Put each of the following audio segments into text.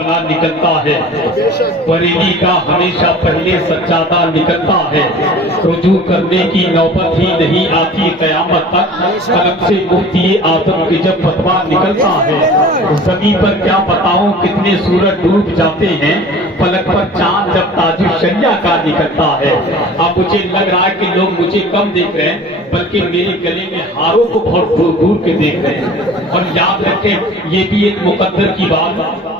نکلتا ہے، بریلی کا ہمیشہ پہلے سجادہ نکلتا ہے، رجوع کرنے کی نوبت ہی نہیں آتی قیامت تک، قلم سے مفتی اعظم کی جب فتویٰ نکلتا ہے۔ زمین پر کیا بتاؤں کتنے سورج ڈوب جاتے ہیں، فلک پر چاند جب تاج الشریعہ کا نکلتا ہے۔ اب مجھے لگ رہا ہے کہ لوگ مجھے کم دیکھ رہے ہیں، بلکہ میرے گلے میں ہاروں کو بہت دور دور کے دیکھ رہے ہیں۔ اور یاد رکھیں یہ بھی ایک مقدر کی بات ہے،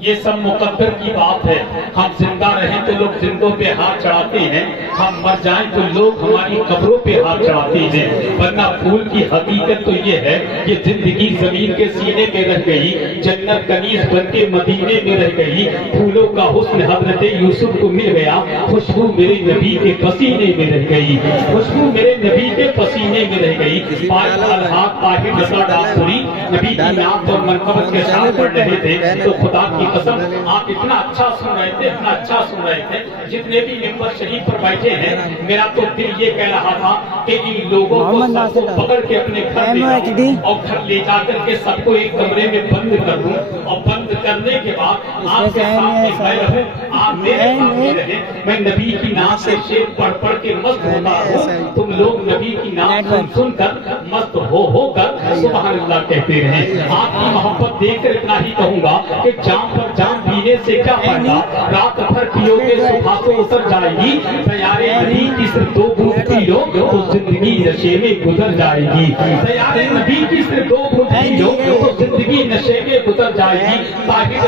یہ سب مقدر کی بات ہے۔ ہم زندہ رہیں تو لوگ زندوں پہ ہاتھ چڑھاتے ہیں، ہم مر جائیں تو لوگ ہماری قبروں پہ ہاتھ چڑھاتے ہیں، ورنہ پھول کی حقیقت تو یہ ہے کہ زندگی زمین کے سینے میں رہ گئی، جنت کنیز بن کے مدینے میں رہ گئی، پھولوں کا حسن حضرت یوسف کو مل گیا، خوشبو میرے نبی کے پسینے میں رہ گئی، خوشبو میرے نبی کے پسینے میں رہ گئی۔ پاک الحاق طاہر رضا ڈاکٹری نبی کی نام اور منقبت کے ساتھ پڑھ رہے تھے تو خدا کی قسم آپ اتنا اچھا سن رہے تھے، اتنا اچھا سن رہے تھے، جتنے بھی ممبر شریف پر بیٹھے ہیں میرا تو دل یہ کہہ رہا تھا کہ ان لوگوں کو سب کو پکڑ کے اپنے گھر لے جاؤں اور گھر لے جا کر کے سب کو ایک کمرے میں بند کر دوں، اور بند کرنے کے بعد آپ کے سامنے میں رہوں، آپ میرے سامنے رہیں، میں نبی کی نام سے شعر پڑھ پڑھ کے مست ہوتا ہوں، تم لوگ نبی کی نام سن کر مست ہو کر سبحان اللہ کہتے رہیں۔ آپ کی محبت دیکھ کر اتنا ہی کہوں گا کہ جام پر جام پینے سے کیا فائدہ، رات بھر پیو گے صبح کو اتر جائے گی، تیارے نبی کی صرف 2 گھونٹ پی لو تو زندگی نشے میں گزر جائے گی، تیارے نبی کی صرف 2 گھونٹ پی لو تو زندگی نشے میں گزر جائے گی۔ تاکہ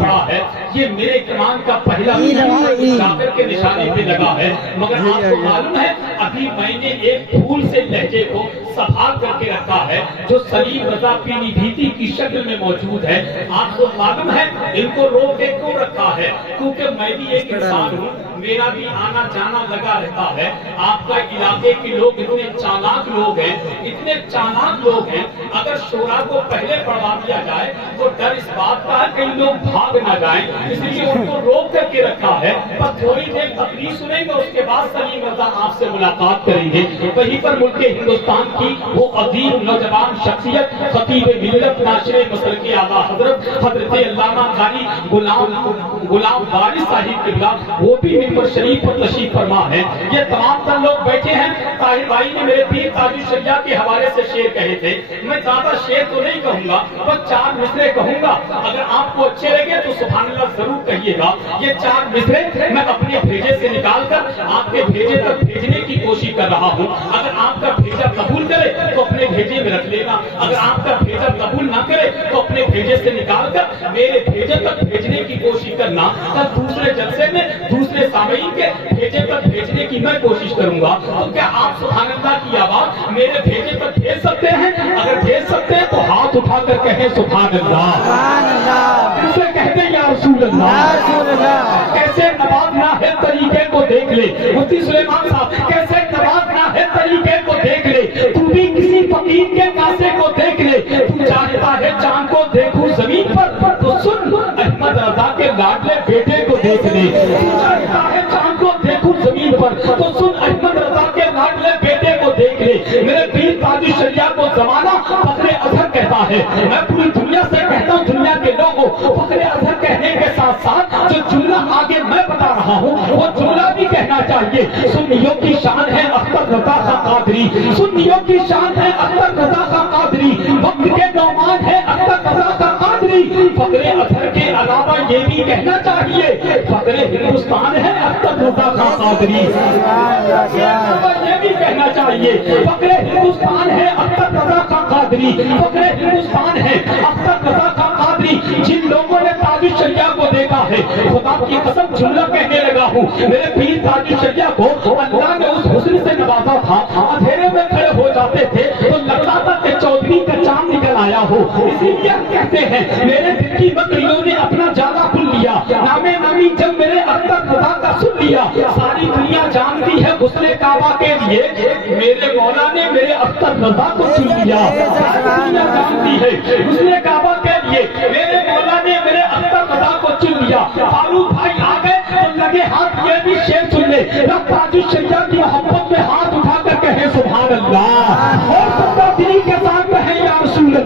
پڑا ہے یہ میرے کمان کا پہلا شاکر کے نشانے پہ لگا ہے، مگر آپ کو معلوم ہے ابھی میں نے ایک پھول سے لہجے کو سنبھال کر کے رکھا ہے جو سلیم رضا پیلی بھیتی کی شکل میں موجود ہے۔ آپ کو معلوم ہے ان کو روک کے کیوں رکھا ہے، کیونکہ میں بھی ایک انسان ہوں، میرا بھی آنا جانا لگا رہتا ہے۔ آپ کا علاقے کے لوگ اتنے چالاک لوگ ہیں، اتنے چالاک لوگ ہیں، اگر شورا کو پہلے پڑھوا دیا جائے تو ڈر اس بات کا ہے کہ لوگ بھاگ نہ جائیں، اس لیے ان کو روک کر کے رکھا ہے۔ پر تھوڑی دیر تقریر سنیں گے اس کے بعد سلیم رضا آپ سے ملاقات کریں گے، وہیں پر ملک ہندوستان کی وہ عظیم نوجوان شخصیت خطیب ملت ناشر مسلک اعلیٰ حضرت علامہ قاری غلام وارث صاحب قبلہ وہ بھی ممبر شریف پر تشریف فرما ہے۔ یہ تمام تر لوگ بیٹھے ہیں۔ طاہر بھائی نے میرے پیر تاج الشریعہ کے حوالے سے شعر کہے تھے، میں زیادہ شعر تو نہیں کہوں گا، بس 4 مصرے کہوں گا، اگر آپ کو اچھے لگے تو سبحان اللہ ضرور کہیے گا۔ یہ 4 مصرے میں اپنے بھیجے سے نکال کر آپ کے بھیجے تک بھیجنے کی کوشش کر رہا ہوں، اگر آپ کا بھیجا قبول کرے تو اپنے بھیجے میں رکھ لینا، اگر آپ کا بھیجا قبول نہ کرے تو اپنے بھیجے سے نکال کر میرے بھیجے تک بھیجنے کی کوشش کرنا، تب دوسرے جلسے میں دوسرے سامعین کے بھیجے تک بھیجنے کی میں کوشش کروں گا۔ تو کیا آپ سبحان اللہ کی آواز میرے بھیجے تک بھیج سکتے ہیں؟ اگر بھیج سکتے ہیں تو ہاتھ اٹھا کر کہیں سبحان اللہ، اسے کہتے ہیں یا رسول اللہ، کیسے نوازنا ہے طریقے کو دیکھ لے، مفتی سلیمان صاحب کیسے نوازنا ہے طریقے کو دیکھ لے، تو بھی کسی فقیر کے کاسے کو دیکھ لے، تو چاہتا ہے چاند کو دیکھوں زمین پر تو سن احمد رضا کے لاڈلے بیٹے کو دیکھ لے، تو چاہتا ہے چاند کو دیکھوں زمین پر تو سن احمد رضا کے لاڈلے بیٹے کو دیکھ لے۔ میرے پیر تاج الشریعہ کو زمانہ فخر اظہر کہتا ہے، میں پوری دنیا سے کہتا ہوں دنیا کے لوگوں فخر اظہر کہنے کے ساتھ ساتھ جو جملہ آگے میں بتا رہا ہوں وہ جملہ بھی کہنا چاہیے۔ سنیوں کی شان ہے اختر رضا خان قادری، سنیوں کی شان ہے اختر رضا خان قادری، وقت کے نعمان ہے اختر رضا خان قادری، فخر اظہر کے علاوہ یہ بھی کہنا چاہیے فخر ہندوستان ہے اختر رضا خان قادری، یہ بھی کہنا چاہیے فخر ہندوستان ہے اختر رضا خان قادری، فخر ہندوستان ہے اختر رضا خان قادری۔ جن لوگوں نے تاج الشریعہ کو دیکھا ہے خدا کی قسم جملہ کہنے لگا ہوں، میرے پیر تاج الشریعہ کو اللہ نے اس حسن سے نوازا تھا، اندھیرے میں کھڑے ہو جاتے تھے تو لگتا تھا کہ چودھری کا چاند نکل آیا ہو، اسی لیے کہتے ہیں میرے دل کی بکریوں نے اپنا جالا کھل لیا، نام نامی جب میرے اختر رضا کا سن لیا، ساری دنیا جانتی ہے غسل کعبہ کے لیے میرے مولا نے میرے اختر رضا کو چن لیا، ساری دنیا جانتی ہے غسل کعبہ کے لیے میرے مولا نے میرے اختر رضا کو چن لیا۔ فاروق بھائی آ گئے تو لگے ہاتھ یہ بھی شعر سن لے، رب تاج الشریعہ کی محبت میں ہاتھ اٹھا کر کہیں سبحان اللہ، اور سب دلی کے ساتھ کہیں یا رسول اللہ۔